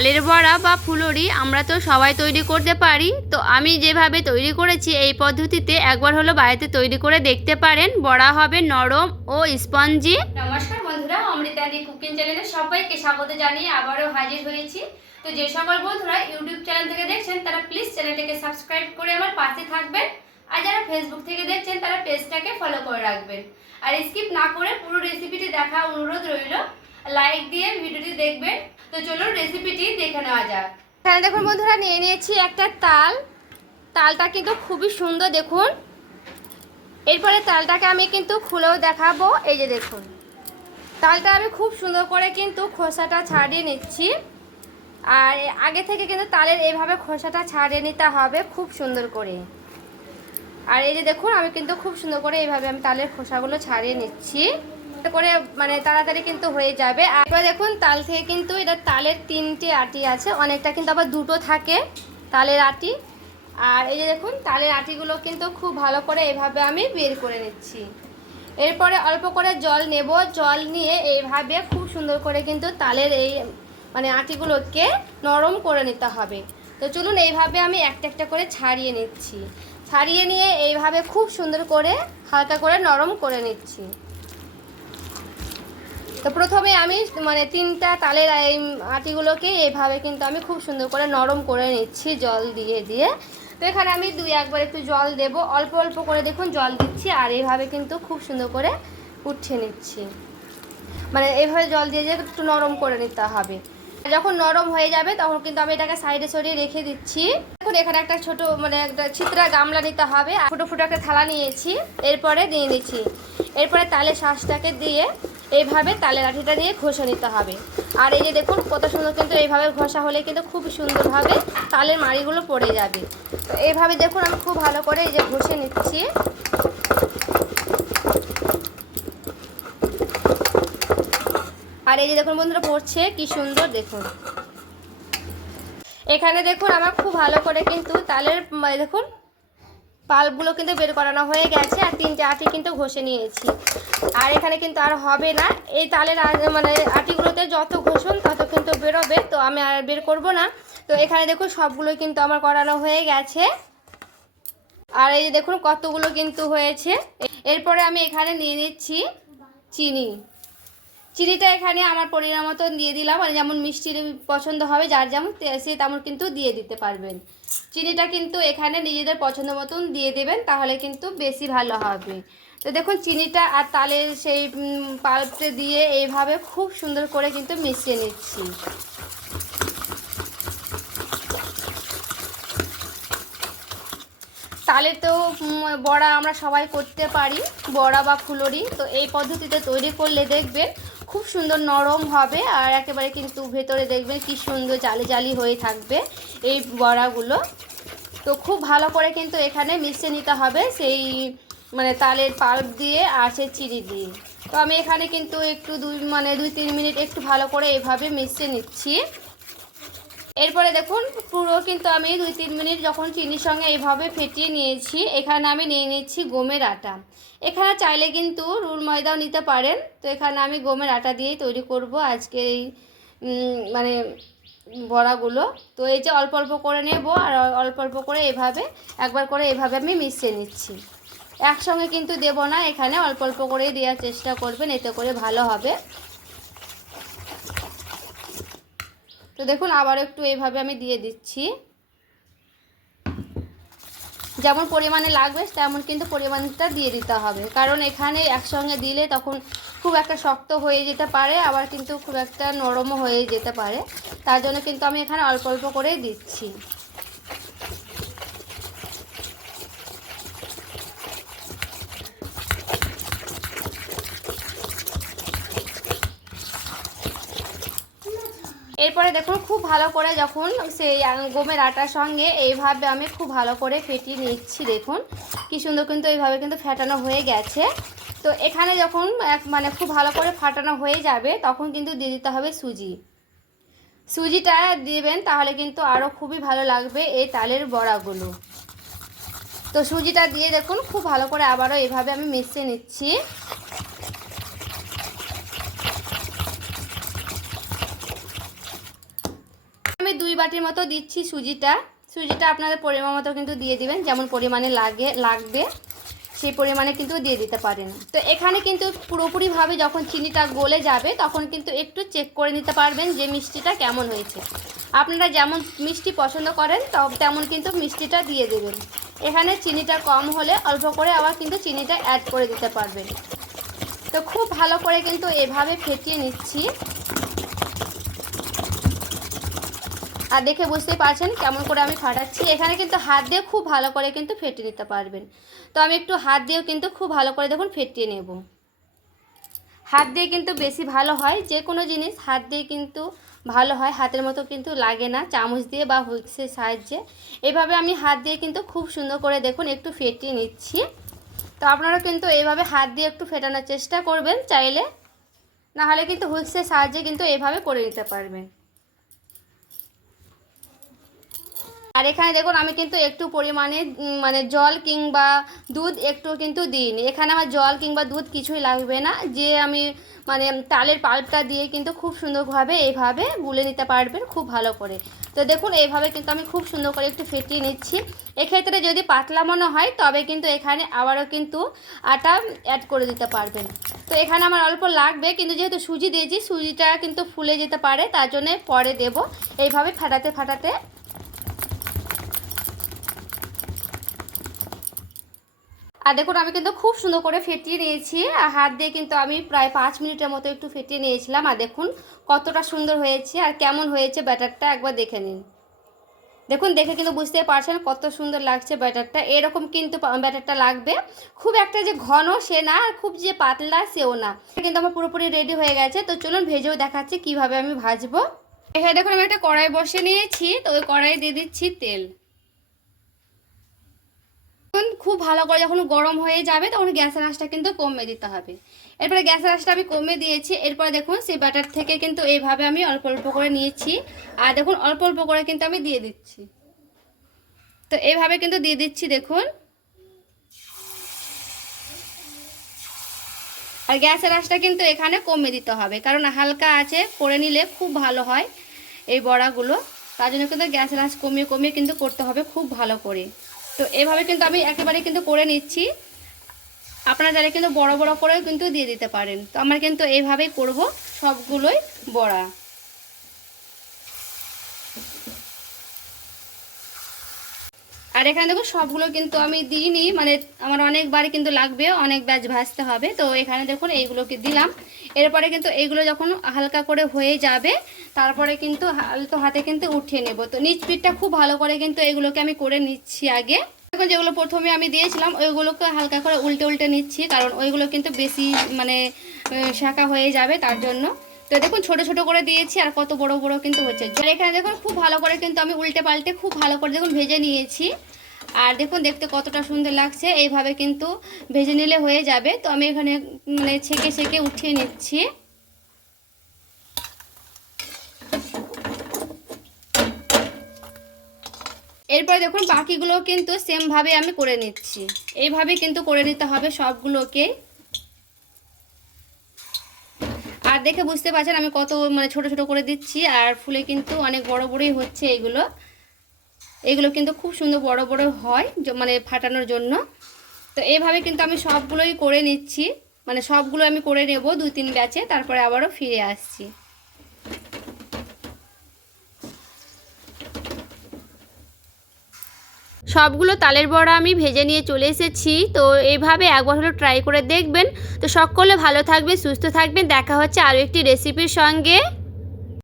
তালের বড়া বা ফুলুরি আমরা তো সবাই তৈরি করতে পারি। তো আমি যেভাবে তৈরি করেছি এই পদ্ধতিতে একবার হলো বাড়িতে তৈরি করে দেখতে পারেন। বড়া হবে নরম ও স্পঞ্জি। নমস্কার বন্ধুরা, অমৃতাদি কুকিং চ্যানেলে সবাইকে স্বাগত জানিয়ে আবারও হাজির হয়েছি। তো যে সকল বন্ধুরা ইউটিউব চ্যানেল থেকে দেখছেন তারা প্লিজ চ্যানেলটাকে সাবস্ক্রাইব করে আমার পাশে থাকবেন, আর যারা ফেসবুক থেকে দেখছেন তারা পেজটাকে ফলো করে রাখবেন। আর স্কিপ না করে পুরো রেসিপিটি দেখা অনুরোধ রইল, লাইক দিয়ে ভিডিওটি দেখবেন। তো চলুন রেসিপিটি দেখে নেওয়া যাক। এখানে দেখুন বন্ধুরা, নিয়ে নিয়েছি একটা তালটা কিন্তু খুবই সুন্দর দেখুন। এরপরে তালটাকে আমি কিন্তু খুলেও দেখাবো। এই যে দেখুন, তালটা আমি খুব সুন্দর করে কিন্তু খোসাটা ছাড়িয়ে নিচ্ছি। আর আগে থেকে কিন্তু তালের এইভাবে খোসাটা ছাড়িয়ে নিতে হবে খুব সুন্দর করে। আর এই যে দেখুন, আমি কিন্তু খুব সুন্দর করে এইভাবে আমি তালের খোসাগুলো ছাড়িয়ে নিচ্ছি করে, মানে তাড়াতাড়ি কিন্তু হয়ে যাবে। আর এবার দেখুন, তাল থেকে কিন্তু এটা তালের 3টে আটি আছে, অনেকটা কিন্তু আবার 2টো থাকে তালের আটি। আর এই যে দেখুন, তালের আটিগুলো কিন্তু খুব ভালো করে এইভাবে আমি বের করে নিচ্ছি। এরপরে অল্প করে জল নেব, জল নিয়ে এইভাবে খুব সুন্দর করে কিন্তু তালের এই মানে আটিগুলোকে নরম করে নিতে হবে। তো চলুন এইভাবে আমি একটা একটা করে ছাড়িয়ে নিচ্ছি। ছাড়িয়ে নিয়ে এইভাবে খুব সুন্দর করে হালকা করে নরম করে নিচ্ছি। তো প্রথমে আমি মানে 3টা তালের এই আটিগুলোকে এইভাবে কিন্তু আমি খুব সুন্দর করে নরম করে নিচ্ছি জল দিয়ে দিয়ে। তো এখানে আমি 2-1 একটু জল দেব, অল্প অল্প করে দেখুন জল দিচ্ছি। আর এইভাবে কিন্তু খুব সুন্দর করে উঠিয়ে নিচ্ছি, মানে এইভাবে জল দিয়ে দিয়ে একটু নরম করে নিতে হবে। যখন নরম হয়ে যাবে তখন কিন্তু আমি এটাকে সাইডে সরিয়ে রেখে দিচ্ছি। দেখুন, এখানে একটা ছোট মানে একটা ছিদ্রা গামলা নিতে হবে, আর ছোটো ছোটো একটা থালা নিয়েছি, এরপরে দিয়ে নিচ্ছি। এরপরে তালের শাঁসটাকে দিয়ে এইভাবে তালের আঠিটা দিয়ে ঘষে নিতে হবে। আর এই যে দেখুন কত সুন্দর কিন্তু এইভাবে ঘষা হলে কিন্তু খুব সুন্দরভাবে তালের মাড়িগুলো পড়ে যাবে। তো এইভাবে দেখুন আমি খুব ভালো করে এই যে ঘষে নিচ্ছি। আর এই যে দেখুন বন্ধুরা, পড়ছে কি সুন্দর দেখুন। এখানে দেখুন আমার খুব ভালো করে কিন্তু তালের দেখুন পাল্পগুলো কিন্তু বের করানো হয়ে গেছে, আর 3টে আটি কিন্তু ঘষে নিয়েছি। আর এখানে কিন্তু আর হবে না, এই তালের মানে আটিগুলোতে যত ঘষুন তত কিন্তু বেরোবে, তো আমি আর বের করব না। তো এখানে দেখুন সবগুলো কিন্তু আমার করানো হয়ে গেছে। আর এই যে দেখুন কতগুলো কিন্তু হয়েছে। এরপরে আমি এখানে নিয়ে নিচ্ছি চিনিটা এখানে আমার পরিমাণ মতো দিয়ে দিলাম। মানে যেমন মিষ্টির পছন্দ হবে যার যেমন, সে তেমন কিন্তু দিয়ে দিতে পারবেন। চিনিটা কিন্তু এখানে নিজেদের পছন্দ মতন দিয়ে দেবেন, তাহলে কিন্তু বেশি ভালো হবে। তো দেখুন চিনিটা আর তালের সেই পাল্পটা দিয়ে এইভাবে খুব সুন্দর করে কিন্তু মিশিয়ে নিচ্ছি। তালের তো বড়া আমরা সবাই করতে পারি, বড়া বা ফুলুরি। তো এই পদ্ধতিতে তৈরি করলে দেখবেন খুব সুন্দর নরম হবে, আর একেবারে কিন্তু ভেতরে দেখবেন কি সুন্দর জালি জালি হয়ে থাকবে এই বড়াগুলো। তো খুব ভালো করে কিন্তু এখানে মিশিয়ে নিতে হবে সেই মানে তালের পাল্প দিয়ে আর সেই চিনি দিয়ে। তো আমি এখানে কিন্তু একটু 2-3 মিনিট একটু ভালো করে এভাবে মিশিয়ে নিচ্ছি। এরপরে দেখুন পুরো কিন্তু আমি 2-3 মিনিট যখন চিনির সঙ্গে এইভাবে ফেটিয়ে নিয়েছি, এখানে আমি নিয়ে নিচ্ছি গমের আটা। এখানে চাইলে কিন্তু রুল ময়দাও নিতে পারেন। তো এখানে আমি গমের আটা দিয়েই তৈরি করব আজকে এই মানে বড়াগুলো। তো এই যে অল্প অল্প করে নেব, আর অল্প অল্প করে এভাবে একবার করে এভাবে আমি মিশিয়ে নিচ্ছি। একসঙ্গে কিন্তু দেব না, এখানে অল্প অল্প করেই দেওয়ার চেষ্টা করবেন, এতে করে ভালো হবে। তো দেখুন আবার একটু এইভাবে আমি দিয়ে দিচ্ছি। যেমন পরিমাণে লাগবে তেমন কিন্তু পরিমাণটা দিয়ে দিতে হবে, কারণ এখানে একসঙ্গে দিলে তখন খুব একটা শক্ত হয়ে যেতে পারে, আবার কিন্তু খুব একটা নরমও হয়ে যেতে পারে। তার জন্য কিন্তু আমি এখানে অল্প অল্প করেই দিচ্ছি। এরপরে দেখুন খুব ভালো করে যখন সেই গমের আটার সঙ্গে এইভাবে আমি খুব ভালো করে ফেটিয়ে নিচ্ছি। দেখুন কি সুন্দর কিন্তু এইভাবে কিন্তু ফেটানো হয়ে গেছে। তো এখানে যখন মানে খুব ভালো করে ফাটানো হয়ে যাবে তখন কিন্তু দিয়ে দিতে হবে সুজিটা দিবেন, তাহলে কিন্তু আরও খুবই ভালো লাগবে এই তালের বড়াগুলো। তো সুজিটা দিয়ে দেখুন খুব ভালো করে আবারও এইভাবে আমি মিশিয়ে নিচ্ছি। 2 বাটির মতো দিচ্ছি সুজিটা আপনাদের পরিমাণ মতো কিন্তু দিয়ে দিবেন, যেমন পরিমাণে লাগবে সেই পরিমাণে কিন্তু দিয়ে দিতে পারেন। তো এখানে কিন্তু পুরোপুরিভাবে যখন চিনিটা গলে যাবে তখন কিন্তু একটু চেক করে নিতে পারবেন যে মিষ্টিটা কেমন হয়েছে। আপনারা যেমন মিষ্টি পছন্দ করেন তেমন কিন্তু মিষ্টিটা দিয়ে দেবেন। এখানে চিনিটা কম হলে অল্প করে আবার কিন্তু চিনিটা অ্যাড করে দিতে পারবেন। তো খুব ভালো করে কিন্তু এভাবে ফেটিয়ে নিচ্ছি। আর দেখে বুঝতেই পারছেন কেমন করে আমি ফাটাচ্ছি। এখানে কিন্তু হাত দিয়ে খুব ভালো করে কিন্তু ফেটিয়ে নিতে পারবেন। তো আমি একটু হাত দিয়েও কিন্তু খুব ভালো করে দেখুন ফেটিয়ে নেব। হাত দিয়ে কিন্তু বেশি ভালো হয়, যে কোনো জিনিস হাত দিয়ে কিন্তু ভালো হয়, হাতের মতো কিন্তু লাগে না চামচ দিয়ে বা হুইক্সের সাহায্যে। এভাবে আমি হাত দিয়ে কিন্তু খুব সুন্দর করে দেখুন একটু ফেটিয়ে নিচ্ছি। তো আপনারা কিন্তু এইভাবে হাত দিয়ে একটু ফেটানোর চেষ্টা করবেন, চাইলে না হলে কিন্তু হুইক্সের সাহায্যে কিন্তু এভাবে করে নিতে পারবেন। আর এখানে দেখুন আমি কিন্তু একটু পরিমাণে মানে জল কিংবা দুধ একটু কিন্তু দিইনি। এখানে আমার জল কিংবা দুধ কিছুই লাগবে না, যে আমি মানে তালের পাল্পটা দিয়ে কিন্তু খুব সুন্দরভাবে এইভাবে গুলে নিতে পারবেন খুব ভালো করে। তো দেখুন এইভাবে কিন্তু আমি খুব সুন্দর করে একটু ফেটিয়ে নিচ্ছি। এক্ষেত্রে যদি পাতলা মনে হয় তবে কিন্তু এখানে আবারও কিন্তু আটা অ্যাড করে দিতে পারবেন। তো এখানে আমার অল্প লাগবে, কিন্তু যেহেতু সুজি দিয়েছি সুজিটা কিন্তু ফুলে যেতে পারে, তার জন্য পরে দেব। এইভাবে ফাটাতে আর দেখুন আমি কিন্তু খুব সুন্দর করে ফেটিয়ে নিয়েছি। আর হাত দিয়ে কিন্তু আমি প্রায় 5 মিনিটের মতো একটু ফেটিয়ে নিয়েছিলাম। আর দেখুন কতটা সুন্দর হয়েছে আর কেমন হয়েছে ব্যাটারটা একবার দেখে নিন। দেখুন দেখে কিন্তু বুঝতে পারছেন কত সুন্দর লাগছে ব্যাটারটা। এরকম কিন্তু ব্যাটারটা লাগবে, খুব একটা যে ঘন সে না, খুব যে পাতলা সেও না। কিন্তু আমার পুরোপুরি রেডি হয়ে গেছে। তো চলুন ভেজেও দেখাচ্ছি কিভাবে আমি ভাজবো। এখানে দেখুন আমি একটা কড়াই বসিয়ে নিয়েছি। তো ওই কড়াই দিয়ে দিচ্ছি তেল। খুব ভালো করে যখন গরম হয়ে যাবে তখন গ্যাসের আঁচটা কিন্তু কমিয়ে দিতে হবে। এরপরে গ্যাসের আঁচটা আমি কমিয়ে দিয়েছি। এরপরে দেখুন সেই ব্যাটার থেকে কিন্তু এইভাবে আমি অল্প অল্প করে নিয়েছি। আর দেখুন অল্প অল্প করে কিন্তু আমি দিয়ে দিচ্ছি। তো এইভাবে কিন্তু দিয়ে দিচ্ছি দেখুন। আর গ্যাসের আঁচটা কিন্তু এখানে কমিয়ে দিতে হবে, কারণ হালকা আছে করে নিলে খুব ভালো হয় এই বড়াগুলো। তার জন্য কিন্তু গ্যাসের আঁচ কমিয়ে কিন্তু করতে হবে খুব ভালো করে। তো এভাবে কিন্তু আমি একেবারে কিন্তু করে নিচ্ছি। আপনারা যারা কিন্তু বড় বড় করেও কিন্তু দিয়ে দিতে পারেন। তো আমরা কিন্তু এইভাবেই করব সবগুলোই বড়া। আর এখানে দেখো সবগুলো কিন্তু আমি দিইনি, মানে আমার অনেকবার কিন্তু লাগবে, অনেক ব্যাচ ভাজতে হবে। তো এখানে দেখুন এইগুলোকে দিলাম। এরপরে কিন্তু এইগুলো যখন হালকা করে হয়ে যাবে তারপরে কিন্তু হালকা হাতে কিন্তু উঠিয়ে নেব। তো নিচ পিঠটা খুব ভালো করে কিন্তু এগুলোকে আমি করে নিচ্ছি আগে। এখন যেগুলো প্রথমে আমি দিয়েছিলাম ওইগুলোকে হালকা করে উল্টে নিচ্ছি, কারণ ওইগুলো কিন্তু বেশি মানে শাঁকা হয়ে যাবে তার জন্য। তো দেখুন ছোট ছোট করে দিয়েছি আর কত বড় বড় কিন্তু হচ্ছে। আর এখানে দেখুন খুব ভালো করে কিন্তু আমি উল্টে পাল্টে খুব ভালো করে দেখুন ভেজে নিয়েছি। আর দেখুন দেখতে কতটা সুন্দর লাগছে। এইভাবে কিন্তু ভেজে নিলে হয়ে যাবে। তো আমি এখানে মানে ছেঁকে উঠিয়ে নিচ্ছি। এরপর দেখুন বাকিগুলো কিন্তু সেম ভাবে আমি করে নিচ্ছি। এইভাবে কিন্তু করে নিতে হবে সবগুলোকে। আর দেখে বুঝতে পারছেন আমি কত মানে ছোট ছোট করে দিচ্ছি, আর ফুলে কিন্তু অনেক বড় বড়ই হচ্ছে। এগুলো কিন্তু খুব সুন্দর বড় বড় হয় মানে ফাটানোর জন্য। তো এইভাবে কিন্তু আমি সবগুলোই করে নিচ্ছি, মানে সবগুলো আমি করে নেব 2-3 ব্যাচে, তারপরে আবারও ফিরে আসছি। সবগুলো তালের বড়া আমি ভেজে নিয়ে চলে এসেছি। তো এইভাবে একবার হলো ট্রাই করে দেখবেন। তো সকলে ভালো থাকবে, সুস্থ থাকবেন। দেখা হচ্ছে আরও একটি রেসিপির সঙ্গে।